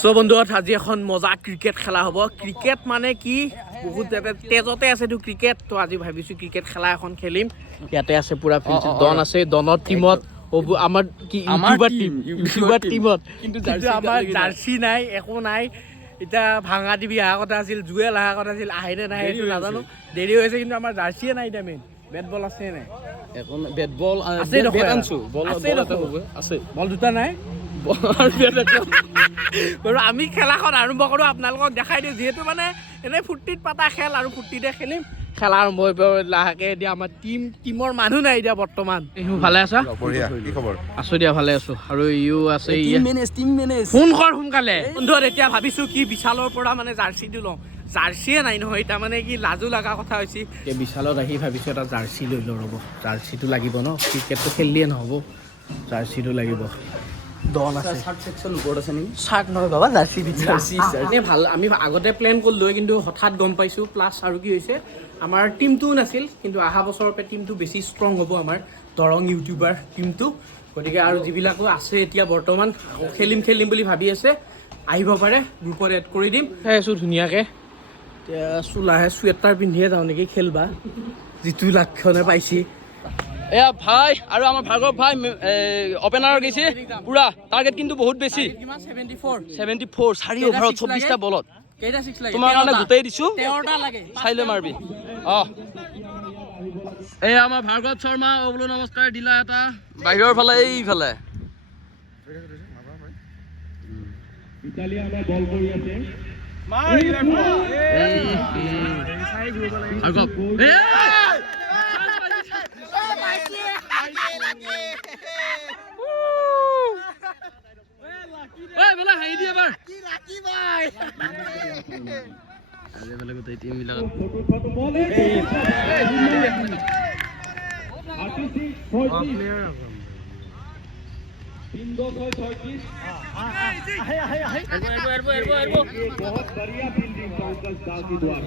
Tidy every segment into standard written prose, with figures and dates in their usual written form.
So বন্ধুহত আজি এখন মজা ক্ৰিকেট খেলা হ'ব। ক্ৰিকেট মানে কি বহুত তেজতে আছে তো ক্ৰিকেট, তো আজি ভাবিছো ক্ৰিকেট খেলা এখন খেলিম। ইয়াতে আছে পুৰা ফিল্ড ডন আছে, ডনৰ টিমত আমাৰ কি ইউটিউবাৰ টিমত কিন্তু আমাৰ জাৰ্চি নাই, একো নাই। এতিয়া ভাঙা টিভি অহা কথা আছিল, জুৱেল অহা কথা আছিল, আহেনে নাই সেইটো নাজানো, দেৰি হৈছে। কিন্তু আমাৰ জাৰ্চিয়ে নাই। এতিয়া মেইন বেট বল আছে নাই? বেট বল আছে, বল দুটা নাই। বাৰু আমি খেলাখন আৰম্ভ কৰোঁ, আপোনালোকক দেখাই দিওঁ। যিহেতু মানে এনেই ফূৰ্তিত পাতা খেল আৰু ফূৰ্তিতে খেলিম। খেলা আৰম্ভ হৈ লাহেকৈ এতিয়া আমাৰ টিমৰ মানুহ নাই এতিয়া বৰ্তমান। ভালে আছা? কি খবৰ? আছো দিয়া, ভালে আছো। আৰু ইও আছে, ফোন কৰ সোনকালে। বন্ধুত এতিয়া ভাবিছো কি বিশালৰ পৰা মানে জাৰ্চিটো লওঁ। জাৰ্চিয়ে নাই নহয়, এতিয়া মানে কি লাজো লগা কথা হৈছে। এতিয়া বিশালত আহি ভাবিছো এটা জাৰ্চি লৈ লওঁ। ৰ'ব, জাৰ্চিটো লাগিব ন, ক্ৰিকেটটো খেলিলে নহ'ব, জাৰ্চিটো লাগিব। ডন আছে, চাৰ্ট নহয় বাবা, জাৰ্চি ভাল। আমি আগতে প্লেন কৰিলোঁ, কিন্তু হঠাৎ গম পাইছোঁ। প্লাছ আৰু কি হৈছে, আমাৰ টিমটোও নাছিল, কিন্তু অহা বছৰৰ পৰা টিমটো বেছি ষ্ট্ৰং হ'ব, আমাৰ দৰং ইউটিউবাৰ টিমটো। গতিকে আৰু যিবিলাকো আছে এতিয়া বৰ্তমান খেলিম বুলি ভাবি আছে, আহিব পাৰে, গ্ৰুপত এড কৰি দিম। চাই আছোঁ ধুনীয়াকৈ। এতিয়া চোলাহে চুৱেটাৰ পিন্ধিয়ে যাওঁ নেকি খেলবা, যিটো লক্ষণে পাইছি। এয়া ভাই আৰু আমাৰ ভাৰ্গৱ ভাই অপেনাৰ গৈছে পুৰা। টাৰ্গেট কিন্তু বহুত বেছি, 74 4 অভাৰত 24টা বলত। তোমাৰ কাৰণে গোটেই দিছো, চাই লৈ মাৰবি। এই আমাৰ ভাৰ্গৱ শৰ্মা বোলো নমস্কাৰ দিলা এটা বাহিৰৰ ফালে, এইফালে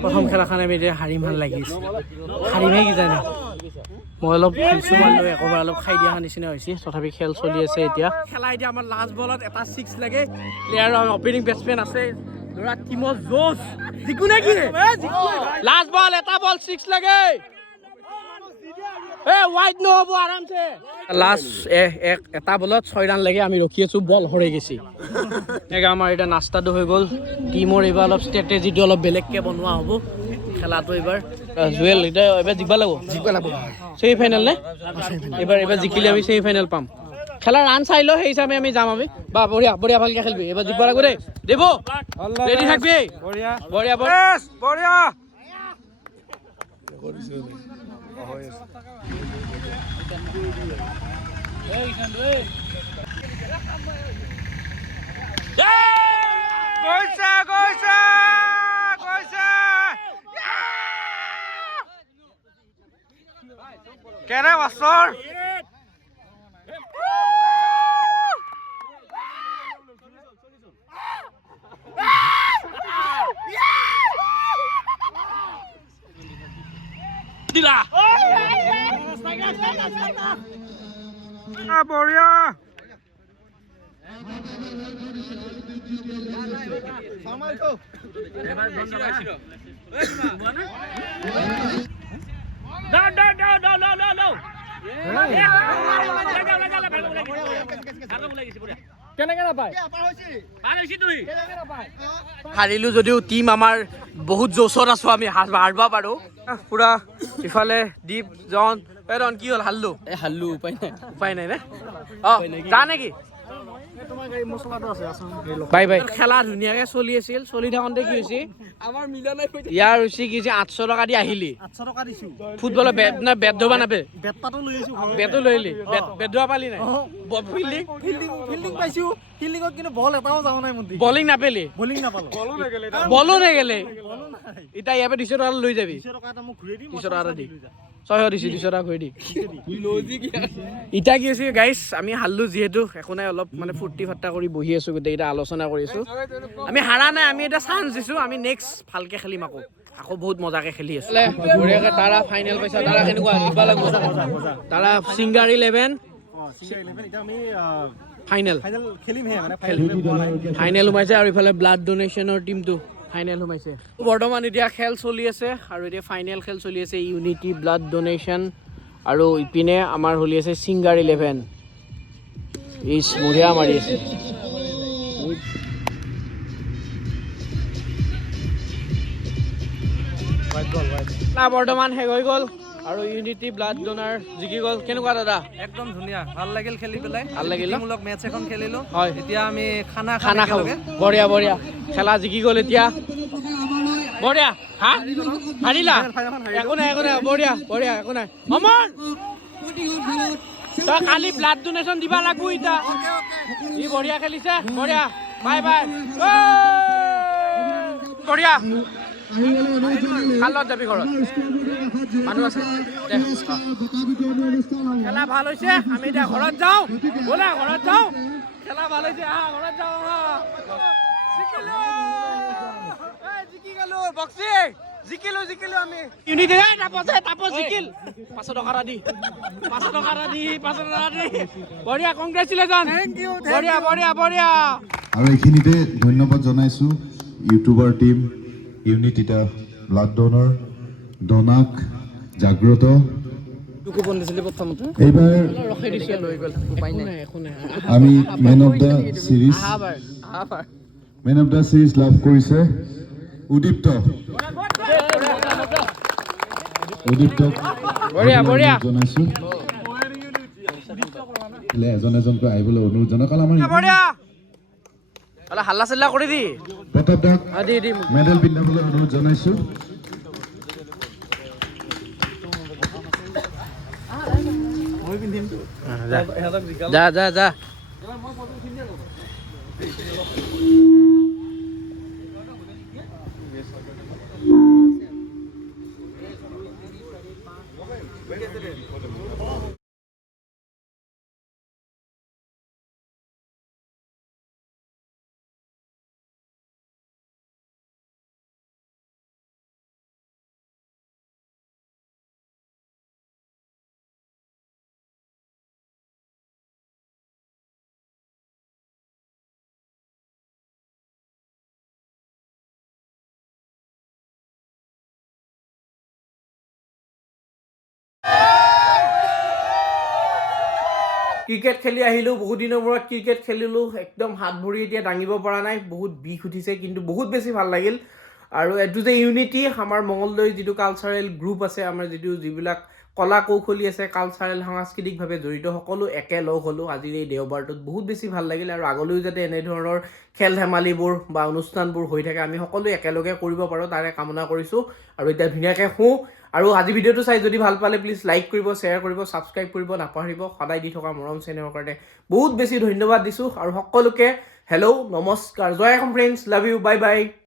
প্ৰথম খেলাখন আমি এতিয়া হাৰিম ভাল লাগিছে। হাৰিমে কিজানি, মই অলপ খেলছোঁ মাৰিলোঁ, একবাৰ অলপ খাই দিয়া নিচিনা হৈছে। তথাপি খেল চলি আছে এতিয়া। খেলা এতিয়া আমাৰ লাষ্ট বলত এটা 6 লাগে। প্লেয়াৰ অপেনিং বেটছমেন আছে, ল'ৰা টিমত জোচ যিকোনে কি লাষ্ট বল, এটা বল 6 লাগে। ৱাইড নহ'ব আৰামছে। লাষ্ট এটা বলত 6 ৰান লাগে। আমি ৰখি আছোঁ, বল হৰাই গৈছে। এনেকৈ আমাৰ এতিয়া নাস্তাটো হৈ গ'ল। টিমৰ এইবাৰ অলপ ষ্ট্ৰেটেজিটো অলপ বেলেগকৈ বনোৱা হ'ব। খেলাটো এইবাৰ জুৱেল এতিয়া এইবাৰ জিকিব লাগিব। ছেমি ফাইনেল নে? এইবাৰ জিকিলে আমি ছেমি ফাইনেল পাম। খেলা ৰান চাই লওঁ, সেই হিচাপে আমি যাম। আমি বা বঢ়িয়া ভালকৈ খেলিবি, এইবাৰ জিকিব লাগিব দেই। দেব ৰেডি থাকবি। বঢ়িয়া কেনে বছৰ দিলা বঢ়িয়া। হাৰিলো যদিও টিম আমাৰ বহুত জোচত আছো, আমি হাৰিব পাৰো পুৰা। ইফালে দীপ জন কি হ'ল? হাল্লো উপায় নাই নে? যা নেকি? বাই খেলা ধুনীয়াকে চলি আছিল। চলি থাকোঁতে কি হৈছে, ইয়াৰ হৈছে কি, 800 টকা দি আহিলি ফুটবলৰ বেট ধৰবা নাপে, বেটো লৈ আহিলি, বেট ধৰা পালি নাই? ফিল্ডিং পাইছো, ফিল্ডিঙত কিন্তু বল এটাও যাও নাই। বলিং নাপেলি, বলো নেগেলে। এতিয়া ইয়াৰ পৰা 200 টকা লৈ যাবি, 200 টকা দি 600 দিছো, 200 টকা ঘূৰি দি। এতিয়া কি হৈছে গাইজ, আমি হাৰলো যিহেতু একো নাই, অলপ মানে ফূৰ্তি ফাৰ্তা কৰি বহি আছো, গোটেইকেইটা আলোচনা কৰিছো। আমি হাৰা নাই, আমি এটা চান্স দিছো, আমি নেক্সট ভালকে খেলিম আকৌ বহুত মজাকে খেলি আছো। বঢ়িয়াকে তাৰা ফাইনেল পাইছা, তাৰা কেনেকুৱা? তাৰা ছিংগাৰ 11 এটা আমি ফাইনেল খেলিমহে মানে ফাইনেল পোৱা নাই ফাইনেল সোমাইছে আৰু ইফালে ব্লাড ডোনেশ্যনৰ টিমটো ফাইনেল সোমাইছে বৰ্তমান এতিয়া খেল চলি আছে আৰু এতিয়া ফাইনেল খেল চলি আছে ইউনিটি ব্লাড ডোনেশ্যন আৰু ইপিনে আমাৰ চলি আছে ছিংগাৰ 11 ইচ বঢ়িয়া মাৰি আছে বৰ্তমান শেষ হৈ গ'ল আৰু ইউনিটি ব্লাড ডোনাৰ জিকি গ'ল কেনেকুৱা দাদা একদম ধুনীয়া ভাল লাগিল খেলি পেলাই ভাল লাগিল মূলক মেটচ এখন খেলিলো হয় এতিয়া আমি খানা খাব বঢ়িয়া বঢ়িয়া খেলা জিকি গ'ল এতিয়া বঢ়িয়া হা হাৰিলা একো নাই বঢ়িয়া বঢ়িয়া একো নাই অমন তই কালি ব্লাড ডোনেশ্যন দিবা লাগবো এতিয়া ই বঢ়িয়া খেলিছে বঢ়িয়া বাই বাই বঢ়িয়া খালত যাবি ঘৰত মানুহ আছে খেলা ভাল হৈছে আমি এতিয়া ঘৰত যাওঁ ব'লা ঘৰত যাওঁ খেলা ভাল হৈছে আহা ঘৰত যাওঁ জিকিলো আমি ইউনিটি তাপস জিকিল 500 টকা দি বঢ়িয়া কংগ্ৰেচুলেশ্যন থ্যাংক ইউ বঢ়িয়া আৰু এইখিনিতে ধন্যবাদ জনাইছো ইউটিউবাৰ টিম ইউনিটিটা ব্লাড ডোনৰ ডনাক জাগ্ৰত এইবাৰ আমি মেন অফ দ্য চিৰিজ লাভ কৰিছে উদীপ্তক জনাইছো এজন এজনকৈ আহিবলৈ অনুৰোধ জনাওক আমাৰ হাল্লা চাল্লা কৰি দি প্ৰতাপ দাক মেডেল পিন্ধাবলৈ অনুৰোধ জনাইছো যা ক্ৰিকেট খেলি আহিলোঁ বহুত দিনৰ মূৰত ক্ৰিকেট খেলিলোঁ একদম হাত ভৰি এতিয়া দাঙিব পৰা নাই বহুত বিষ উঠিছে কিন্তু বহুত বেছি ভাল লাগিল আৰু এইটো যে ইউনিটি আমাৰ মঙলদৈ যিটো কালচাৰেল গ্ৰুপ আছে আমাৰ যিবিলাক কলা কৌশলী আছে কালচাৰেল সাংস্কৃতিকভাৱে জড়িত সকলো একেলগ হ'লোঁ আজিৰ এই দেওবাৰটোত বহুত বেছি ভাল লাগিল আৰু আগলৈও যাতে এনেধৰণৰ খেল ধেমালিবোৰ বা অনুষ্ঠানবোৰ হৈ থাকে আমি সকলোৱে একেলগে কৰিব পাৰোঁ তাৰে কামনা কৰিছোঁ আৰু এতিয়া ধুনীয়াকৈ শুওঁ আৰু আজি ভিডিঅ'টো চাই যদি ভাল পালে প্লিজ লাইক কৰিব শ্বেয়াৰ কৰিব ছাবস্ক্ৰাইব কৰিব নাপাহৰিব সদায় দি থকা মৰম চেনেহৰ কাৰণে বহুত বেছি ধন্যবাদ দিছোঁ আৰু সকলোকে হেল্ল' নমস্কাৰ জয় Asom friends love you bye by